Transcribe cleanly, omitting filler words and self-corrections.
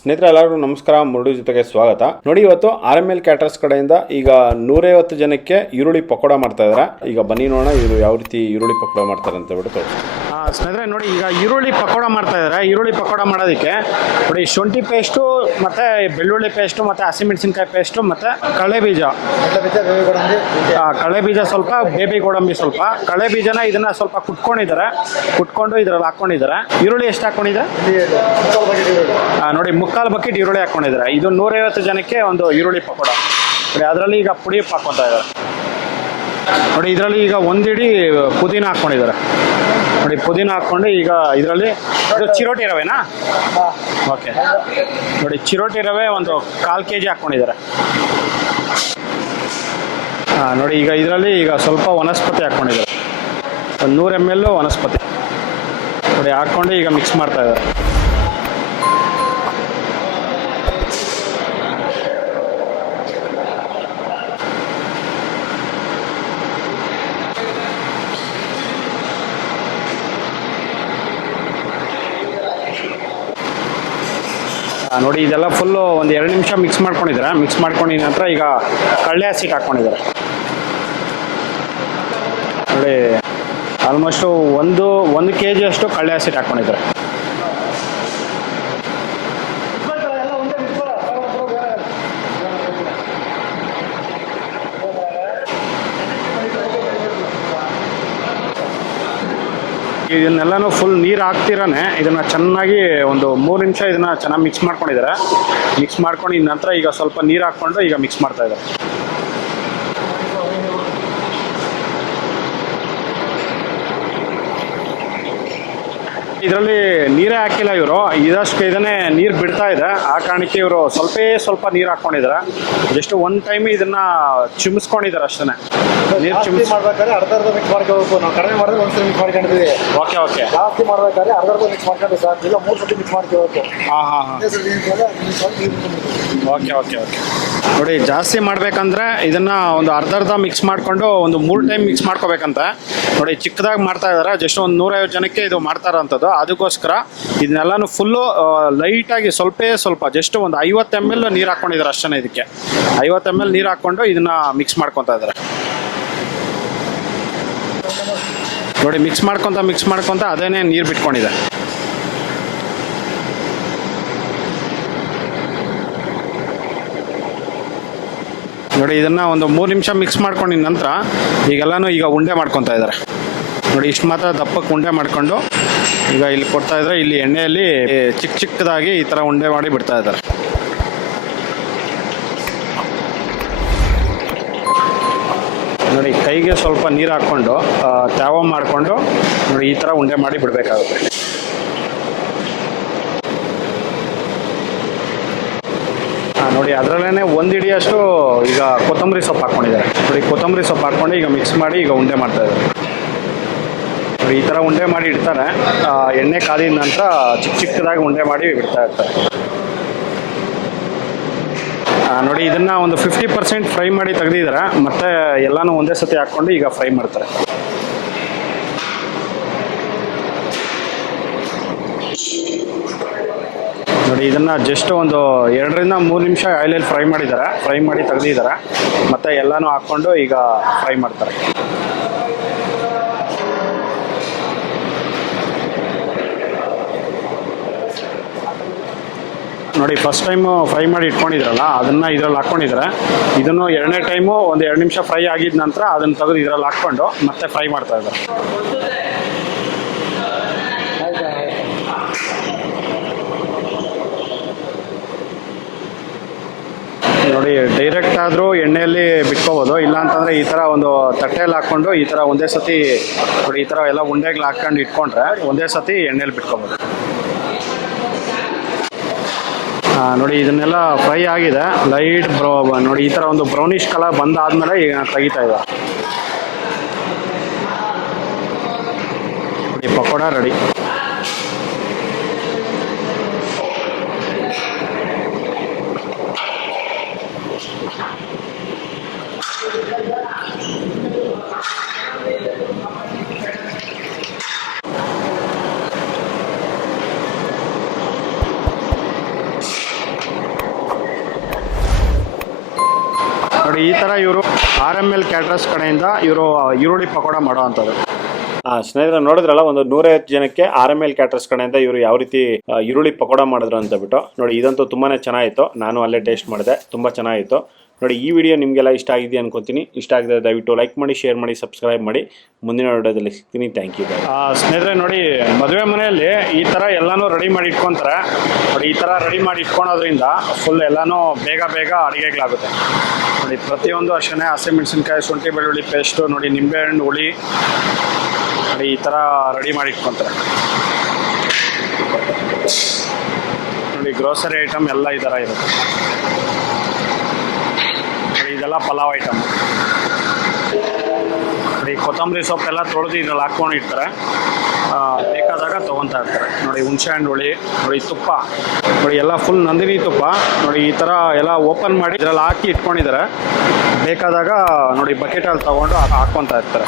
ಸ್ನೇಹಿತರೆ ಎಲ್ಲರಿಗೂ ನಮಸ್ಕಾರ. ಮುರುಡು ಜೊತೆಗೆ ಸ್ವಾಗತ. ನೋಡಿ, ಇವತ್ತು RML ಕ್ಯಾಟರ್ಸ್ ಕಡೆಯಿಂದ ಈಗ 150 ಜನಕ್ಕೆ ಈರುಳ್ಳಿ ಪಕೋಡ ಮಾಡ್ತಾ ಇದ್ದಾರೆ. ಈಗ ಬನ್ನಿ ನೋಡೋಣ ಇವರು ಯಾವ ರೀತಿ ಈರುಳ್ಳಿ ಪಕೋಡ ಮಾಡ್ತಾರೆ ಅಂತ ಹೇಳ್ಬಿಟ್ಟು. ಸ್ನೇಹಿತರೆ ನೋಡಿ, ಈಗ ಈರುಳ್ಳಿ ಪಕೋಡ ಮಾಡ್ತಾ ಇದ್ದಾರೆ. ಈರುಳ್ಳಿ ಪಕೋಡ ಮಾಡೋದಕ್ಕೆ ನೋಡಿ, ಶುಂಠಿ ಪೇಸ್ಟು ಮತ್ತೆ ಬೆಳ್ಳುಳ್ಳಿ ಪೇಸ್ಟು ಮತ್ತೆ ಹಸಿಮೆಣಸಿನ್ಕಾಯಿ ಪೇಸ್ಟು ಮತ್ತೆ ಕಳೆ ಬೀಜ ಸ್ವಲ್ಪ, ಬೇಬಿ ಗೋಡಂಬಿ ಸ್ವಲ್ಪ, ಕಳೆ ಬೀಜನ ಇದನ್ನ ಸ್ವಲ್ಪ ಕುಟ್ಕೊಂಡು ಇದ್ರಲ್ಲಿ ಹಾಕೊಂಡಿದ್ದಾರೆ. ಈರುಳ್ಳಿ ಎಷ್ಟು ಹಾಕೊಂಡಿದ್ದಾರೆ ನೋಡಿ, 3/4 ಬಕೆಟ್ ಈರುಳ್ಳಿ ಹಾಕೊಂಡಿದ್ದಾರೆ. ಇದು 150 ಜನಕ್ಕೆ ಒಂದು ಈರುಳ್ಳಿ ಪಕೋಡ. ಅದರಲ್ಲಿ ಈಗ ಪುಡಿ ಹಾಕೊತಾ ಇದ್ದಾರೆ ನೋಡಿ. ಇದರಲ್ಲಿ ಈಗ ಒಂದಿಡಿ ಪುದೀನ ಹಾಕೊಂಡಿದ್ದಾರೆ ನೋಡಿ. ಪುದೀನ ಹಾಕ್ಕೊಂಡು ಈಗ ಇದರಲ್ಲಿ ಇದು ಚಿರೋಟಿ ರವೆನಾ? ಓಕೆ ನೋಡಿ, ಚಿರೋಟಿ ರವೆ ಒಂದು 1/4 kg ಹಾಕ್ಕೊಂಡಿದ್ದಾರೆ. ನೋಡಿ, ಈಗ ಇದರಲ್ಲಿ ಈಗ ಸ್ವಲ್ಪ ವನಸ್ಪತಿ ಹಾಕ್ಕೊಂಡಿದ್ದಾರೆ, ಒಂದು 100 ml ವನಸ್ಪತಿ ನೋಡಿ ಹಾಕ್ಕೊಂಡು ಈಗ ಮಿಕ್ಸ್ ಮಾಡ್ತಾ ಇದ್ದಾರೆ. ನೋಡಿ, ಇದೆಲ್ಲ ಫುಲ್ಲು ಒಂದು 2 ನಿಮಿಷ ಮಿಕ್ಸ್ ಮಾಡ್ಕೊಂಡಿದ್ದಾರೆ. ಮಿಕ್ಸ್ ಮಾಡ್ಕೊಂಡಿದ ನಂತರ ಈಗ ಕಳ್ಳೆ ಹಸಿಟ್ಟು ಹಾಕ್ಕೊಂಡಿದ್ದಾರೆ ನೋಡಿ. ಆಲ್ಮೋಸ್ಟು ಒಂದು kg ಅಷ್ಟು ಕಳ್ಳೆ ಹಸಿಟ್ಟು ಹಾಕ್ಕೊಂಡಿದ್ದಾರೆ. ಇದನ್ನೆಲ್ಲನೂ ಫುಲ್ ನೀರು ಹಾಕ್ತಿರಾನೆ ಇದನ್ನು ಚೆನ್ನಾಗಿ ಒಂದು 3 ನಿಮಿಷ ಇದನ್ನು ಚೆನ್ನಾಗಿ ಮಿಕ್ಸ್ ಮಾಡ್ಕೊಂಡಿದ್ದಾರೆ. ಮಿಕ್ಸ್ ಮಾಡ್ಕೊಂಡು ನಂತರ ಈಗ ಸ್ವಲ್ಪ ನೀರು ಹಾಕ್ಕೊಂಡು ಈಗ ಮಿಕ್ಸ್ ಮಾಡ್ತಾ ಇದ್ದಾರೆ. ಇದರಲ್ಲಿ ನೀರೇ ಹಾಕಿಲ್ಲ ಇವರು, ಇದನ್ನೇ ನೀರು ಬಿಡ್ತಾ ಇದೆ. ಆ ಕಾರಣಕ್ಕೆ ಇವರು ಸ್ವಲ್ಪ ನೀರು ಹಾಕ್ಕೊಂಡಿದ್ದಾರೆ. ಜಸ್ಟ್ ಒಂದು ಟೈಮ್ ಇದನ್ನ ಚಿಮಿಸ್ಕೊಂಡಿದ್ದಾರೆ ಅಷ್ಟೇ. ನೀರು ಚಿಮಿಸ್ ಮಾಡ್ಬೇಕಾದ್ರೆ ಅರ್ಧ ಮಿಕ್ಸ್ ಮಾಡ್ಕೋಬೇಕು. ನಾವು ಕಡಿಮೆ ಮಾಡಿದ್ರೆ ಒಂದ್ಸರಿ ಮಿಕ್ಸ್ ಮಾಡ್ಕೊಂಡಿದ್ದೀವಿ. ಓಕೆ ಜಾಸ್ತಿ ಮಾಡ್ಬೇಕಾದ್ರೆ ಅರ್ಧ ಮಿಕ್ಸ್ ಮಾಡ್ಕೊಂಡು ಸಾಕು, ಇಲ್ಲ 3 ಸತಿ ಮಿಕ್ಸ್ ಮಾಡ್ಕೋಬೇಕು. ಓಕೆ ನೋಡಿ, ಜಾಸ್ತಿ ಮಾಡ್ಬೇಕಂದ್ರೆ ಇದನ್ನ ಒಂದು ಅರ್ಧ ಮಿಕ್ಸ್ ಮಾಡ್ಕೊಂಡು ಒಂದು 3 ಟೈಮ್ ಮಿಕ್ಸ್ ಮಾಡ್ಕೋಬೇಕಂತ ನೋಡಿ. ಚಿಕ್ಕದಾಗಿ ಮಾಡ್ತಾ ಇದ್ದಾರೆ, ಜಸ್ಟ್ ಒಂದು 150 ಜನಕ್ಕೆ ಇದು ಮಾಡ್ತಾರಂಥದ್ದು. ಅದಕ್ಕೋಸ್ಕರ ಇದನ್ನೆಲ್ಲಾನು ಫುಲ್ಲು ಲೈಟಾಗಿ ಸ್ವಲ್ಪ ಜಸ್ಟ್ ಒಂದು 50 ml ನೀರು ಹಾಕ್ಕೊಂಡಿದ್ದಾರೆ ಅಷ್ಟೇ. ಇದಕ್ಕೆ 50 ml ನೀರು ಹಾಕ್ಕೊಂಡು ಇದನ್ನ ಮಿಕ್ಸ್ ಮಾಡ್ಕೊತಾ ಇದ್ದಾರೆ ನೋಡಿ. ಮಿಕ್ಸ್ ಮಾಡ್ಕೊತ ಅದೇನೇ ನೀರು ಬಿಟ್ಕೊಂಡಿದೆ ನೋಡಿ. ಇದನ್ನ ಒಂದು 3 ನಿಮಿಷ ಮಿಕ್ಸ್ ಮಾಡ್ಕೊಂಡಿದ ನಂತರ ಈಗೆಲ್ಲಾನು ಈಗ ಉಂಡೆ ಮಾಡ್ಕೊತಾ ಇದ್ದಾರೆ ನೋಡಿ. ಇಷ್ಟು ಮಾತ್ರ ದಪ್ಪಕ್ಕೆ ಉಂಡೆ ಮಾಡ್ಕೊಂಡು ಈಗ ಇಲ್ಲಿ ಕೊಡ್ತಾ ಇದ್ದಾರೆ. ಇಲ್ಲಿ ಎಣ್ಣೆಯಲ್ಲಿ ಚಿಕ್ಕದಾಗಿ ಈ ಥರ ಉಂಡೆ ಮಾಡಿ ಬಿಡ್ತಾ ಇದ್ದಾರೆ ನೋಡಿ. ಕೈಗೆ ಸ್ವಲ್ಪ ನೀರು ಹಾಕ್ಕೊಂಡು ತ್ಯಾವ ಮಾಡಿಕೊಂಡು ನೋಡಿ ಈ ಥರ ಉಂಡೆ ಮಾಡಿ ಬಿಡಬೇಕಾಗುತ್ತೆ. ನೋಡಿ, ಅದರಲ್ಲೇ ಒಂದು ಹಿಡಿಯಷ್ಟು ಈಗ ಕೊತ್ತಂಬರಿ ಸೊಪ್ಪು ಹಾಕ್ಕೊಂಡಿದ್ದಾರೆ ನೋಡಿ. ಕೊತ್ತಂಬರಿ ಸೊಪ್ಪು ಹಾಕ್ಕೊಂಡು ಈಗ ಮಿಕ್ಸ್ ಮಾಡಿ ಈಗ ಉಂಡೆ ಮಾಡ್ತಾ ಇದ್ದಾರೆ ನೋಡಿ. ಈ ಥರ ಉಂಡೆ ಮಾಡಿ ಇಡ್ತಾರೆ. ಎಣ್ಣೆ ಕಾದಿದ ನಂತರ ಚಿಕ್ಕದಾಗಿ ಉಂಡೆ ಮಾಡಿ ಬಿಡ್ತಾ ಇರ್ತಾರೆ ನೋಡಿ. ಇದನ್ನು ಒಂದು 50% ಫ್ರೈ ಮಾಡಿ ತೆಗೆದಿದ್ದಾರೆ. ಮತ್ತೆ ಎಲ್ಲನೂ ಒಂದೇ ಸತಿ ಹಾಕ್ಕೊಂಡು ಈಗ ಫ್ರೈ ಮಾಡ್ತಾರೆ ನೋಡಿ. ಇದನ್ನು ಜಸ್ಟ್ ಒಂದು 2 ರಿಂದ 3 ನಿಮಿಷ ಆಯಿಲಲ್ಲಿ ಫ್ರೈ ಮಾಡಿ ತೆಗೆದಿದ್ದಾರೆ. ಮತ್ತೆ ಎಲ್ಲನೂ ಹಾಕ್ಕೊಂಡು ಈಗ ಫ್ರೈ ಮಾಡ್ತಾರೆ ನೋಡಿ. ಫಸ್ಟ್ ಟೈಮು ಫ್ರೈ ಮಾಡಿ ಇಟ್ಕೊಂಡಿದ್ರಲ್ಲ, ಅದನ್ನು ಇದರಲ್ಲಿ ಹಾಕ್ಕೊಂಡಿದ್ದಾರೆ. ಇದನ್ನು 2ನೇ ಟೈಮು ಒಂದು 2 ನಿಮಿಷ ಫ್ರೈ ಆಗಿದ ನಂತರ ಅದನ್ನು ತೆಗೆದು ಇದರಲ್ಲಿ ಹಾಕ್ಕೊಂಡು ಮತ್ತೆ ಫ್ರೈ ಮಾಡ್ತಾ ಇದ್ದಾರೆ ನೋಡಿ. ಡೈರೆಕ್ಟ್ ಆದರೂ ಎಣ್ಣೆಯಲ್ಲಿ ಬಿಟ್ಕೋಬೋದು, ಇಲ್ಲಾಂತಂದರೆ ಈ ಥರ ಒಂದು ತಟ್ಟೆಯಲ್ಲಿ ಹಾಕ್ಕೊಂಡು ಈ ಥರ ಒಂದೇ ಸತಿ ನೋಡಿ, ಈ ಥರ ಎಲ್ಲ ಉಂಡೆಗಳು ಹಾಕ್ಕೊಂಡು ಇಟ್ಕೊಂಡ್ರೆ ಒಂದೇ ಸತಿ ಎಣ್ಣೆಯಲ್ಲಿ ಬಿಟ್ಕೋಬೋದು ನೋಡಿ. ಇದನ್ನೆಲ್ಲ ಫ್ರೈ ಆಗಿದೆ, ಲೈಟ್ ನೋಡಿ. ಈ ಥರ ಒಂದು ಬ್ರೌನಿಷ್ ಕಲರ್ ಬಂದಾದ್ಮೇಲೆ ಈಗ ತೆಗಿತಾ ಇದೆ ನೋಡಿ. ಪಕೋಡ ರೆಡಿ. ನೋಡಿ ಈ ಥರ ಇವರು RML ಕ್ಯಾಟ್ರಸ್ ಕಡೆಯಿಂದ ಇವರು ಈರುಳ್ಳಿ ಪಕೋಡ ಮಾಡೋ ಅಂಥದ್ದು. ಸ್ನೇಹಿತರೆ ನೋಡಿದ್ರಲ್ಲ, ಒಂದು 150 ಜನಕ್ಕೆ RML ಕ್ಯಾಟರ್ಸ್ ಕಡೆಯಿಂದ ಇವರು ಯಾವ ರೀತಿ ಈರುಳ್ಳಿ ಪಕೋಡ ಮಾಡಿದ್ರು ಅಂತ ಬಿಟ್ಟು ನೋಡಿ. ಇದಂತೂ ತುಂಬಾನೇ ಚೆನ್ನಾಗಿತ್ತು, ನಾನು ಅಲ್ಲೇ ಟೇಸ್ಟ್ ಮಾಡಿದೆ, ತುಂಬಾ ಚೆನ್ನಾಗಿತ್ತು ನೋಡಿ. ಈ ವಿಡಿಯೋ ನಿಮಗೆಲ್ಲ ಇಷ್ಟ ಆಗಿದೆ ಅನ್ಕೋತೀನಿ. ಇಷ್ಟ ಆಗಿದ್ರೆ ದಯವಿಟ್ಟು ಲೈಕ್ ಮಾಡಿ, ಶೇರ್ ಮಾಡಿ, ಸಬ್ಸ್ಕ್ರೈಬ್ ಮಾಡಿ. ಮುಂದಿನ ವಿಡಿಯೋದಲ್ಲಿ ಸಿಗ್ತೀನಿ. Thank you. ಸ್ನೇಹಿತರೆ ನೋಡಿ, ಮದುವೆ ಮನೆಯಲ್ಲಿ ಈ ಥರ ಎಲ್ಲನೂ ರೆಡಿ ಮಾಡಿ ಇಟ್ಕೊತಾರೆ ನೋಡಿ. ಈ ಥರ ರೆಡಿ ಮಾಡಿ ಇಟ್ಕೊಳೋದ್ರಿಂದ ಫುಲ್ ಎಲ್ಲನೂ ಬೇಗ ಬೇಗ ಅಡುಗೆಗಳಾಗುತ್ತೆ ನೋಡಿ. ಪ್ರತಿಯೊಂದು ಅಷ್ಟೇ ಹಸಿಮೆಣಸಿನ್ಕಾಯಿ, ಶುಂಠಿ ಬೆಳ್ಳುಳ್ಳಿ ಪೇಸ್ಟು ನೋಡಿ, ನಿಂಬೆಹಣ್ಣು ಹುಳಿ ನೋಡಿ, ಈ ಥರ ರೆಡಿ ಮಾಡಿ ಇಟ್ಕೊತಾರೆ ನೋಡಿ. ಗ್ರೋಸರಿ ಐಟಮ್ ಎಲ್ಲ ಈ ಥರ ಇರುತ್ತೆ ನೋಡಿ. ಇದೆಲ್ಲ ಪಲಾವ್ ಐಟಮ್ ನೋಡಿ. ಕೊತ್ತಂಬರಿ ಸೊಪ್ಪೆಲ್ಲ ತೊಳೆದು ಇದ್ರಲ್ಲಿ ಹಾಕ್ಕೊಂಡು ಇರ್ತಾರೆ, ಬೇಕಾದಾಗ ತೊಗೊತಾ ಇರ್ತಾರೆ ನೋಡಿ. ಹುಣಸೆ ಹಣ್ಣು ಹುಳಿ ನೋಡಿ, ತುಪ್ಪ ನೋಡಿ, ಎಲ್ಲ ಫುಲ್ ನಂದಿನಿ ತುಪ್ಪ ನೋಡಿ. ಈ ಥರ ಎಲ್ಲ ಓಪನ್ ಮಾಡಿ ಇದರಲ್ಲಿ ಹಾಕಿ ಇಟ್ಕೊಂಡಿದ್ದಾರೆ, ಬೇಕಾದಾಗ ನೋಡಿ ಬಕೆಟಲ್ಲಿ ತೊಗೊಂಡು ಹಾಕ್ಕೊತಾ ಇರ್ತಾರೆ.